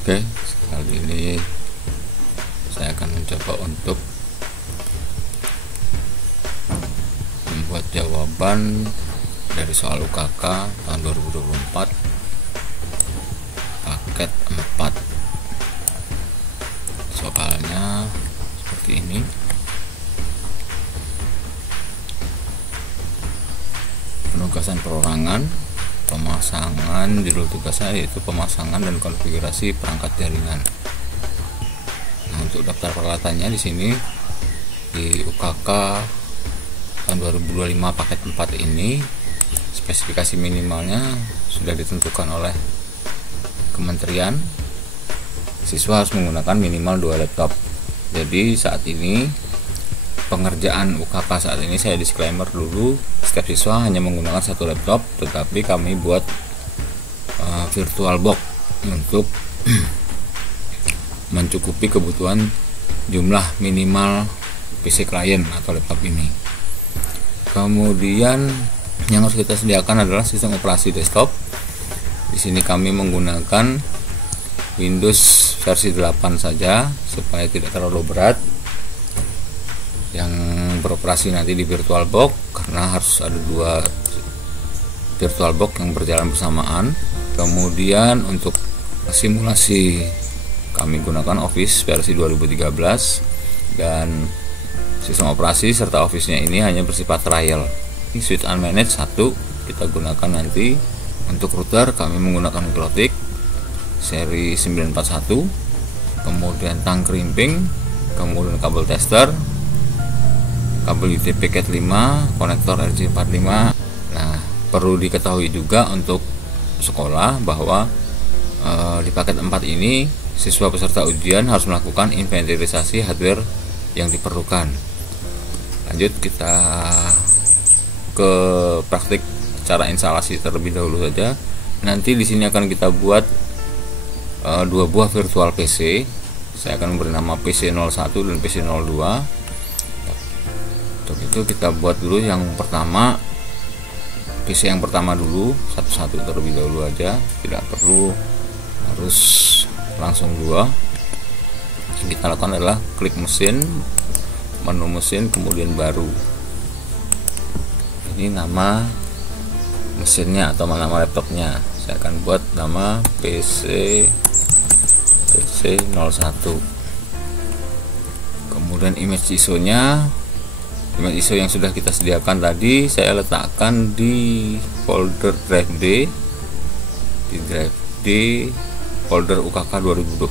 Oke, kali ini saya akan mencoba untuk membuat jawaban dari soal UKK tahun 2024 paket 4. Soalnya seperti ini. Penugasan perorangan, pemasangan, judul tugasnya yaitu pemasangan dan konfigurasi perangkat jaringan. Nah, untuk daftar peralatannya di sini di UKK tahun 2025 paket 4 ini spesifikasi minimalnya sudah ditentukan oleh kementerian. Siswa harus menggunakan minimal 2 laptop. Jadi saat ini pengerjaan UKK saat ini saya disclaimer dulu, setiap siswa hanya menggunakan 1 laptop, tetapi kami buat virtual box untuk mencukupi kebutuhan jumlah minimal PC klien atau laptop ini. Kemudian yang harus kita sediakan adalah sistem operasi desktop. Di sini kami menggunakan Windows versi 8 saja supaya tidak terlalu berat. Yang beroperasi nanti di VirtualBox karena harus ada 2 VirtualBox yang berjalan bersamaan. Kemudian untuk simulasi kami gunakan Office versi 2013 dan sistem operasi serta Office-nya ini hanya bersifat trial. Ini switch unmanaged 1 kita gunakan nanti. Untuk router kami menggunakan Mikrotik seri 941, kemudian tang krimping, kemudian kabel tester, kabel UTP Cat 5, konektor RJ45. Nah, perlu diketahui juga untuk sekolah bahwa di paket 4 ini siswa peserta ujian harus melakukan inventarisasi hardware yang diperlukan. Lanjut kita ke praktik cara instalasi terlebih dahulu saja. Nanti di sini akan kita buat 2 buah virtual PC. Saya akan memberi nama PC01 dan PC02. Untuk itu kita buat dulu yang pertama, PC yang pertama dulu, satu-satu terlebih dahulu aja, tidak perlu harus langsung 2. Yang kita lakukan adalah klik mesin, menu mesin, kemudian baru. Ini nama mesinnya atau nama laptopnya. Saya akan buat nama PC01. Kemudian image ISO-nya, image ISO yang sudah kita sediakan tadi saya letakkan di folder drive D, di drive D folder UKK 2025.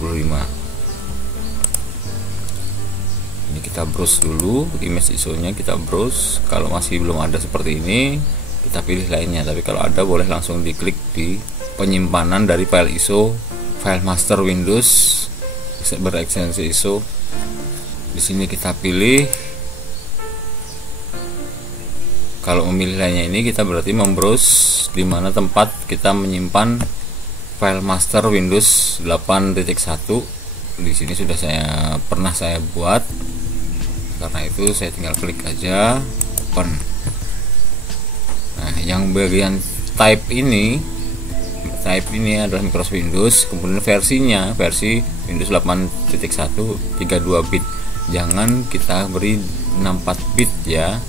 Ini kita browse dulu image ISO-nya, kita browse. Kalau masih belum ada seperti ini, kita pilih lainnya, tapi kalau ada boleh langsung diklik di penyimpanan dari file ISO, file master Windows berekstensi ISO. Di sini kita pilih. Kalau memilih lainnya ini kita berarti membrowse di mana tempat kita menyimpan file master Windows 8.1. Di sini sudah pernah saya buat. Karena itu saya tinggal klik aja open. Nah, yang bagian type ini adalah Microsoft Windows, kemudian versinya versi Windows 8.1 32 bit. Jangan kita beri 64 bit ya.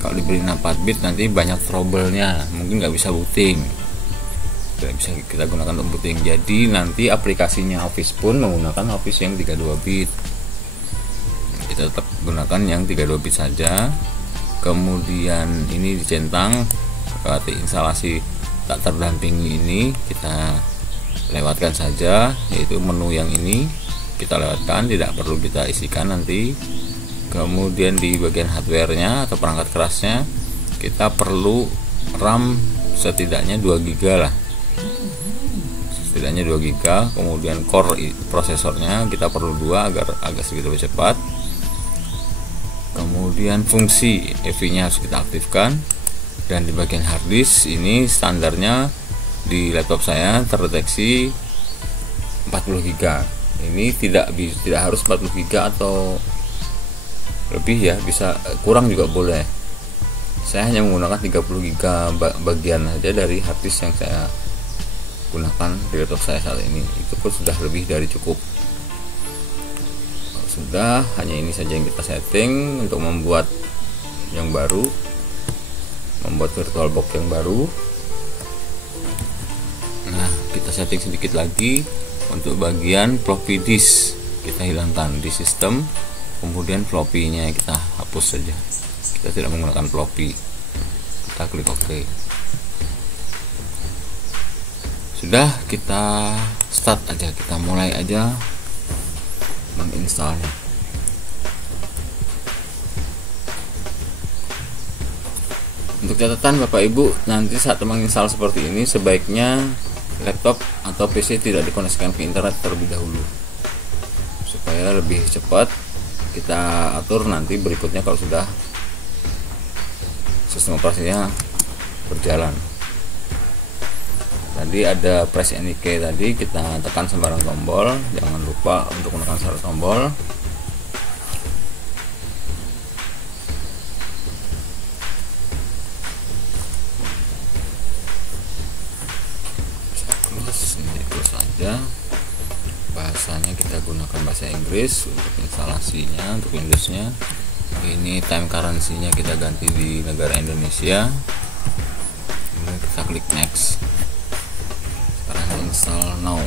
Kalau diberi 64 bit nanti banyak trouble-nya, mungkin nggak bisa booting. Tidak bisa kita gunakan untuk booting. Jadi nanti aplikasinya Office pun menggunakan Office yang 32 bit. Kita tetap gunakan yang 32 bit saja. Kemudian ini dicentang berarti instalasi tak terdampingi ini kita lewatkan saja, yaitu menu yang ini kita lewatkan, tidak perlu kita isikan nanti. Kemudian di bagian hardware-nya atau perangkat kerasnya kita perlu RAM setidaknya 2 GB lah, setidaknya 2 GB. Kemudian core prosesornya kita perlu 2 agar agak sedikit lebih cepat. Kemudian fungsi EV-nya harus kita aktifkan. Dan di bagian harddisk ini standarnya di laptop saya terdeteksi 40 GB. Ini tidak harus 40 GB atau lebih ya, bisa kurang juga boleh. Saya hanya menggunakan 30 GB bagian saja dari harddisk yang saya gunakan di laptop saya saat ini. Itu pun sudah lebih dari cukup. Sudah, hanya ini saja yang kita setting untuk membuat yang baru, membuat VirtualBox yang baru. Nah, kita setting sedikit lagi untuk bagian floppy disk, kita hilangkan di sistem, kemudian floppy-nya kita hapus saja, kita tidak menggunakan floppy. Kita klik OK. Sudah, kita start aja, kita mulai aja menginstalnya. Untuk catatan Bapak Ibu, nanti saat menginstal seperti ini sebaiknya laptop atau PC tidak dikoneksikan ke internet terlebih dahulu, supaya lebih cepat. Kita atur nanti berikutnya kalau sudah sistem operasinya berjalan. Tadi ada press any key, tadi kita tekan sembarang tombol, jangan lupa untuk menekan satu tombol. Close aja. Bahasanya kita gunakan bahasa Inggris untuk instalasinya, untuk Windowsnya. Ini time currency-nya kita ganti di negara Indonesia. Kemudian kita klik next. Sekarang install now.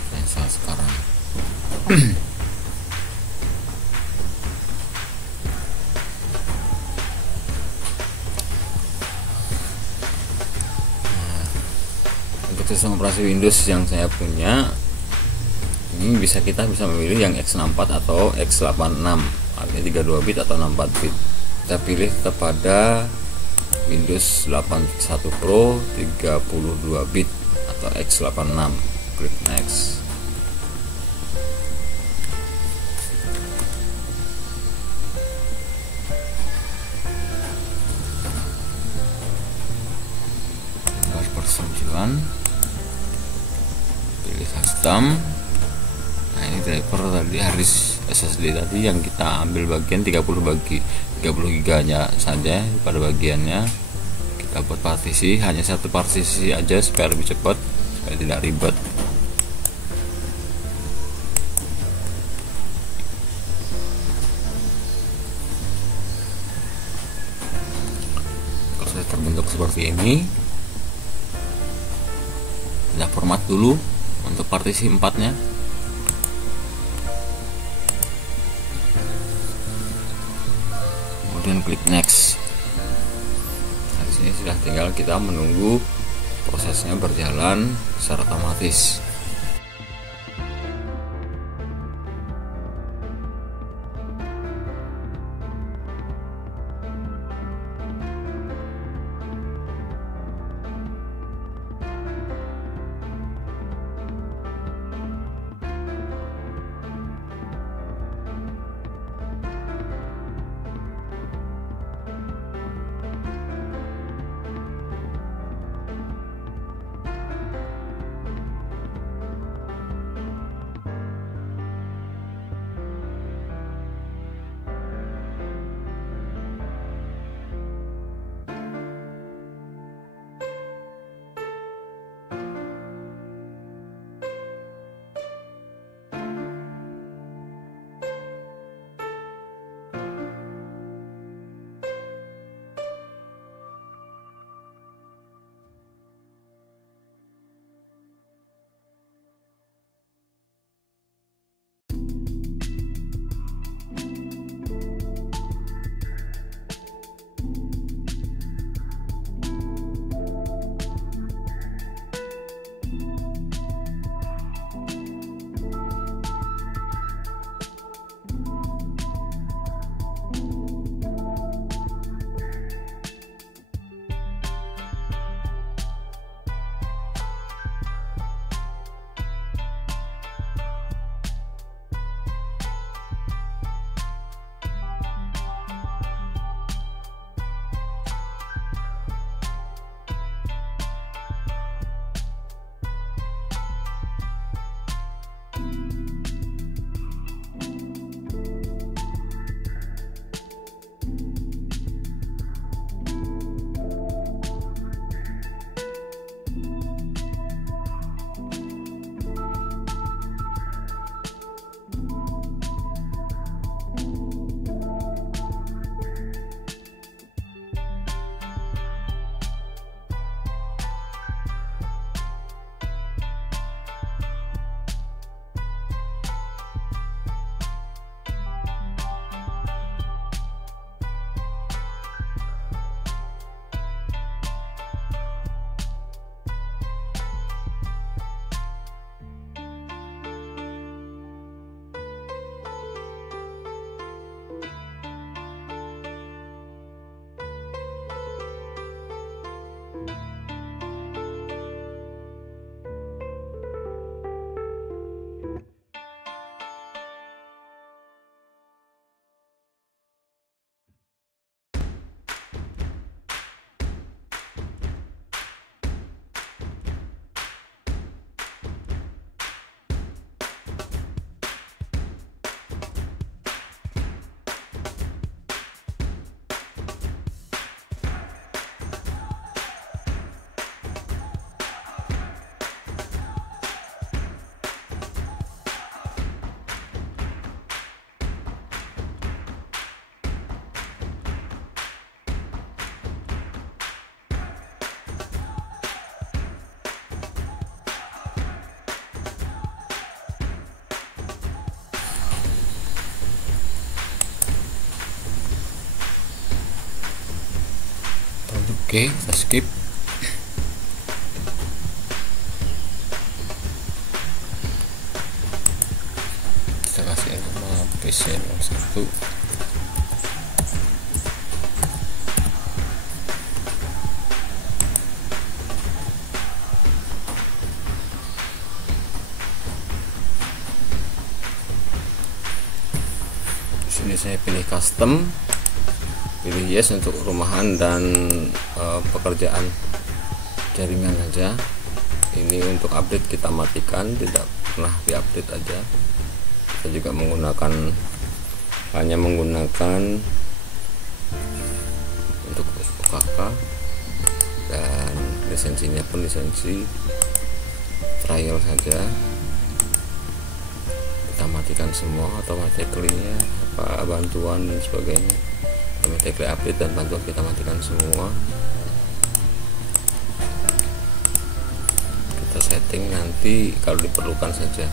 Kita install sekarang. Untuk sistem operasi Windows yang saya punya ini kita bisa memilih yang X64 atau X86, artinya 32 bit atau 64 bit. Kita pilih kepada Windows 8.1 Pro 32 bit atau X86. Klik next. Persetujuan, pilih custom. Nah, ini driver tadi harus SSD tadi yang kita ambil bagian 30 giganya saja. Pada bagiannya kita buat partisi, hanya satu partisi aja supaya lebih cepat, supaya tidak ribet. Kalau sudah terbentuk seperti ini, kita format dulu untuk partisi 4-nya. Kemudian klik next. Nah, di sini sudah tinggal kita menunggu prosesnya berjalan secara otomatis. Oke, kita skip. Kita kasih nama PC 01. Sini saya pilih custom, pilih yes untuk rumahan dan pekerjaan jaringan aja. Ini untuk update kita matikan, tidak pernah diupdate aja. Kita juga hanya menggunakan untuk UKK, dan lisensinya pun lisensi trial saja. Kita matikan semua automatically-nya, bantuan dan sebagainya, automatically update dan bantuan kita matikan semua. Kita setting nanti kalau diperlukan saja.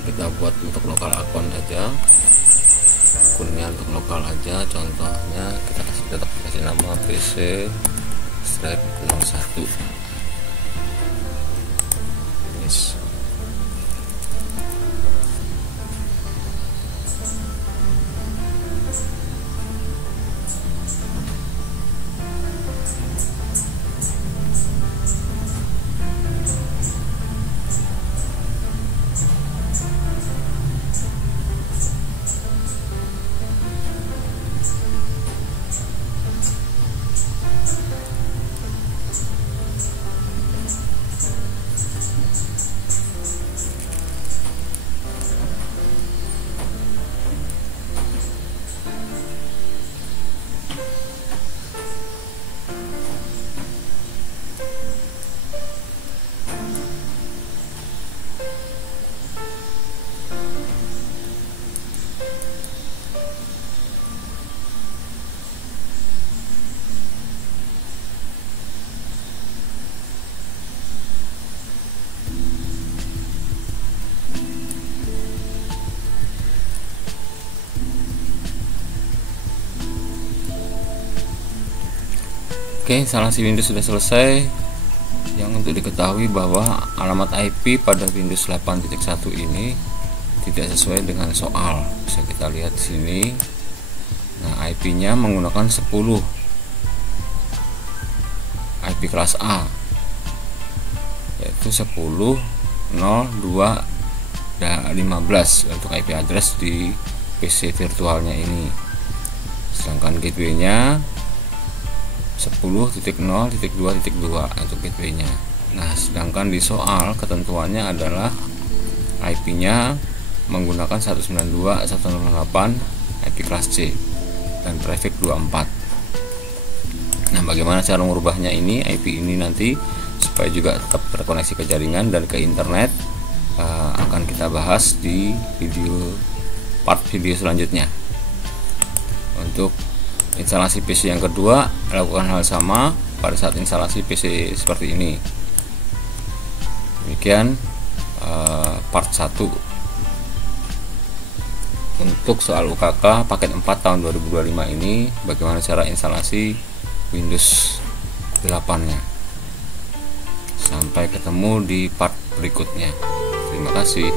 Kita buat untuk lokal akun aja, akunnya untuk lokal aja. Contohnya kita tetap kasih nama PC stripe 01. Yes. Oke, instalasi Windows sudah selesai. Yang untuk diketahui bahwa alamat IP pada Windows 8.1 ini tidak sesuai dengan soal. Bisa kita lihat di sini. Nah, IP-nya menggunakan 10 IP kelas A, yaitu 10.02.15 untuk IP address di PC virtualnya ini. Sedangkan gateway-nya 10.0.2.2 untuk gateway-nya. Nah, sedangkan di soal ketentuannya adalah IP-nya menggunakan 192.168 IP kelas C dan prefix 24. Nah, bagaimana cara mengubahnya ini IP ini nanti supaya juga tetap terkoneksi ke jaringan dan ke internet, akan kita bahas di part video selanjutnya. Untuk instalasi PC yang kedua, lakukan hal sama pada saat instalasi PC seperti ini. Demikian part 1 untuk soal UKK paket 4 tahun 2025 ini, bagaimana cara instalasi Windows 8-nya. Sampai ketemu di part berikutnya. Terima kasih.